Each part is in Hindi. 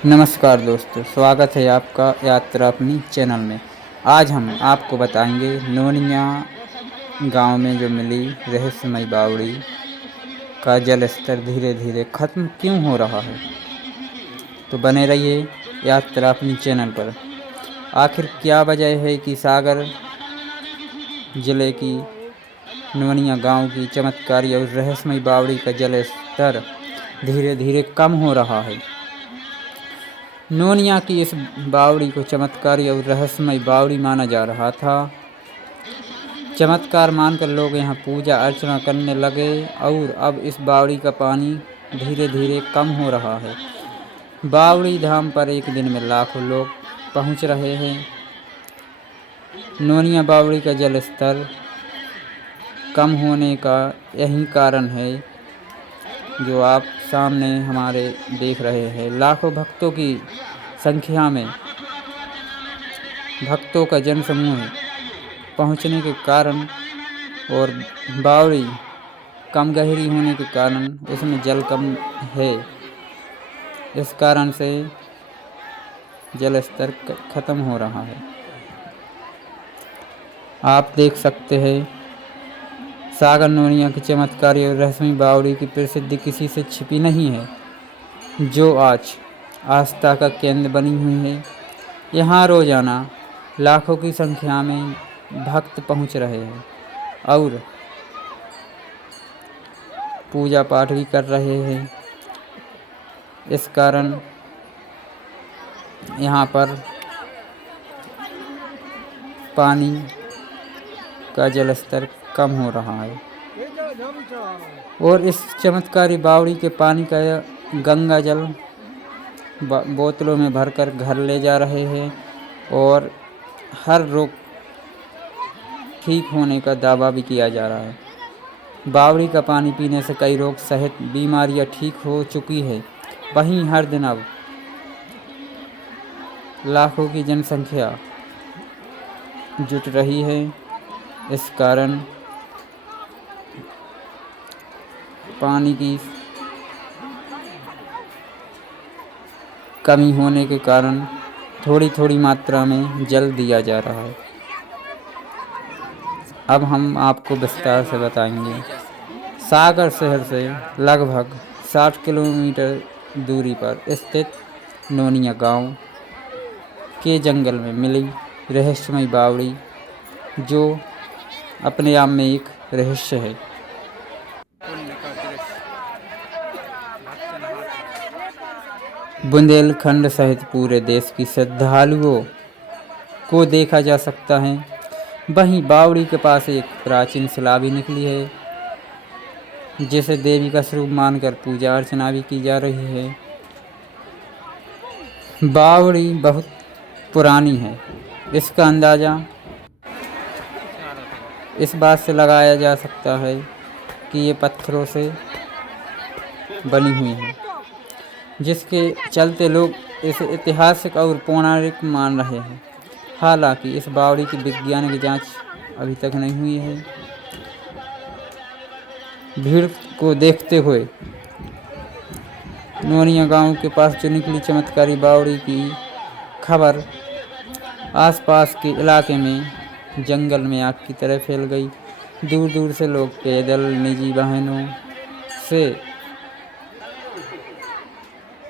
नमस्कार दोस्तों, स्वागत है आपका यात्रा अपनी चैनल में। आज हम आपको बताएंगे नोनिया गांव में जो मिली रहस्यमय बावड़ी का जल स्तर धीरे धीरे ख़त्म क्यों हो रहा है। तो बने रहिए यात्रा अपनी चैनल पर। आखिर क्या वजह है कि सागर ज़िले की नोनिया गांव की चमत्कारी और रहस्यमय बावड़ी का जल स्तर धीरे धीरे कम हो रहा है। नोनिया की इस बावड़ी को चमत्कारी और रहस्यमय बावड़ी माना जा रहा था। चमत्कार मानकर लोग यहाँ पूजा अर्चना करने लगे और अब इस बावड़ी का पानी धीरे धीरे कम हो रहा है। बावड़ी धाम पर एक दिन में लाखों लोग पहुँच रहे हैं। नोनिया बावड़ी का जल स्तर कम होने का यही कारण है जो आप सामने हमारे देख रहे हैं। लाखों भक्तों की संख्या में भक्तों का जनसमूह पहुंचने के कारण और बावड़ी कम गहरी होने के कारण उसमें जल कम है। इस कारण से जल स्तर खत्म हो रहा है। आप देख सकते हैं सागर नोनिया की चमत्कारी और रहस्यमय बावड़ी की प्रसिद्धि किसी से छिपी नहीं है, जो आज आस्था का केंद्र बनी हुई है। यहाँ रोजाना लाखों की संख्या में भक्त पहुँच रहे हैं और पूजा पाठ भी कर रहे हैं। इस कारण यहाँ पर पानी का जल स्तर कम हो रहा है और इस चमत्कारी बावड़ी के पानी का गंगा जल बोतलों में भरकर घर ले जा रहे हैं और हर रोग ठीक होने का दावा भी किया जा रहा है। बावड़ी का पानी पीने से कई रोग सहित बीमारियां ठीक हो चुकी है। वहीं हर दिन अब लाखों की जनसंख्या जुट रही है। इस कारण पानी की कमी होने के कारण थोड़ी थोड़ी मात्रा में जल दिया जा रहा है। अब हम आपको विस्तार से बताएंगे। सागर शहर से लगभग 60 किलोमीटर दूरी पर स्थित नोनिया गांव के जंगल में मिली रहस्यमय बावड़ी, जो अपने आप में एक रहस्य है। बुंदेलखंड सहित पूरे देश की श्रद्धालुओं को देखा जा सकता है। वहीं बावड़ी के पास एक प्राचीन शिला भी निकली है, जिसे देवी का स्वरूप मानकर पूजा अर्चना भी की जा रही है। बावड़ी बहुत पुरानी है। इसका अंदाज़ा इस बात से लगाया जा सकता है कि ये पत्थरों से बनी हुई है, जिसके चलते लोग इसे ऐतिहासिक और पौराणिक मान रहे हैं। हालांकि इस बावड़ी की वैज्ञानिक जांच अभी तक नहीं हुई है। भीड़ को देखते हुए नोनिया गांव के पास जो निकली चमत्कारी बावड़ी की खबर आसपास के इलाके में जंगल में आग की तरह फैल गई। दूर दूर से लोग पैदल निजी वाहनों से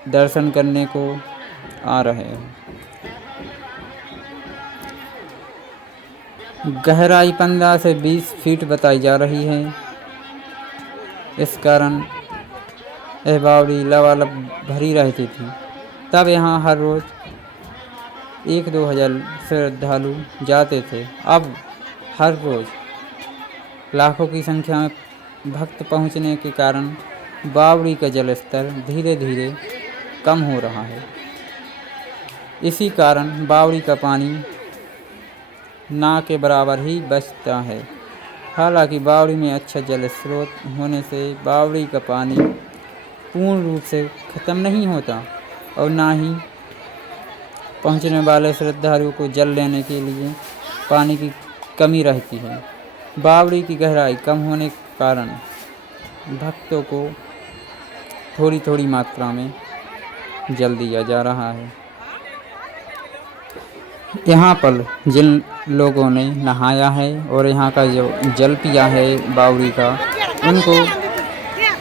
दर्शन करने को आ रहे हैं। गहराई 15 से 20 फीट बताई जा रही है। इस कारण यह बावड़ी लबालब भरी रहती थी। तब यहाँ हर रोज़ 1-2 हज़ार श्रद्धालु जाते थे। अब हर रोज़ लाखों की संख्या में भक्त पहुँचने के कारण बावड़ी का जल स्तर धीरे धीरे कम हो रहा है। इसी कारण बावड़ी का पानी ना के बराबर ही बचता है। हालांकि बावड़ी में अच्छा जल स्रोत होने से बावड़ी का पानी पूर्ण रूप से ख़त्म नहीं होता और ना ही पहुंचने वाले श्रद्धालुओं को जल लेने के लिए पानी की कमी रहती है। बावड़ी की गहराई कम होने के कारण भक्तों को थोड़ी थोड़ी मात्रा में जल दिया जा रहा है। यहाँ पर जिन लोगों ने नहाया है और यहाँ का जो जल पिया है बावड़ी का, उनको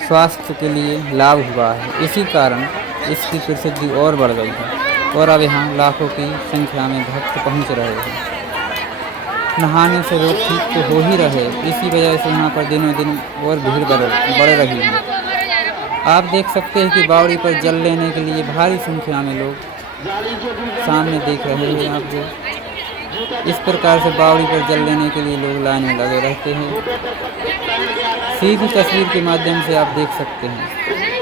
स्वास्थ्य के लिए लाभ हुआ है। इसी कारण इसकी प्रसिद्धि और बढ़ गई है और अब यहाँ लाखों की संख्या में भक्त पहुँच रहे हैं। नहाने से रोग ठीक तो हो ही रहे, इसी वजह से यहाँ पर दिनों दिन और भीड़ बढ़ रही है। आप देख सकते हैं कि बावड़ी पर जल लेने के लिए भारी संख्या में लोग सामने देख रहे हैं आपको। इस प्रकार से बावड़ी पर जल लेने के लिए लोग लाइन में लगे रहते हैं। सीधी तस्वीर के माध्यम से आप देख सकते हैं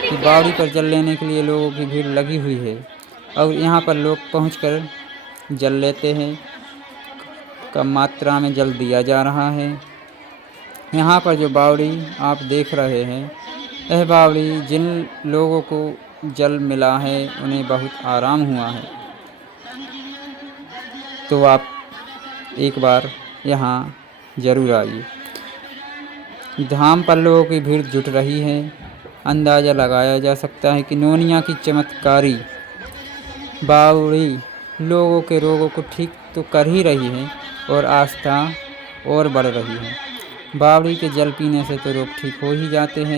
कि बावड़ी पर जल लेने के लिए लोगों की भीड़ लगी हुई है और यहाँ पर लोग पहुंचकर जल लेते हैं। कम मात्रा में जल दिया जा रहा है। यहाँ पर जो बावड़ी आप देख रहे हैं, यह बावड़ी जिन लोगों को जल मिला है उन्हें बहुत आराम हुआ है। तो आप एक बार यहाँ ज़रूर आइए। धाम पर लोगों की भीड़ जुट रही है। अंदाज़ा लगाया जा सकता है कि नोनिया की चमत्कारी बावड़ी लोगों के रोगों को ठीक तो कर ही रही है और आस्था और बढ़ रही है। बावड़ी के जल पीने से तो रोग ठीक हो ही जाते हैं।